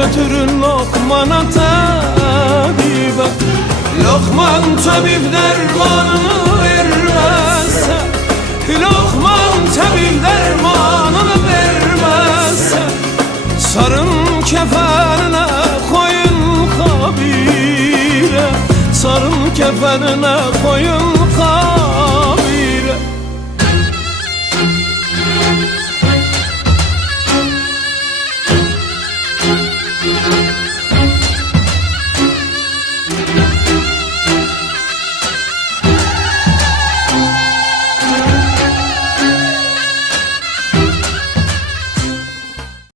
götürün Lokman'a tabibe. Lokman tabip dermanını vermezse, Lokman tabip dermanını vermezse, sarın kefenine koyun kabire, sarın kefenine koyun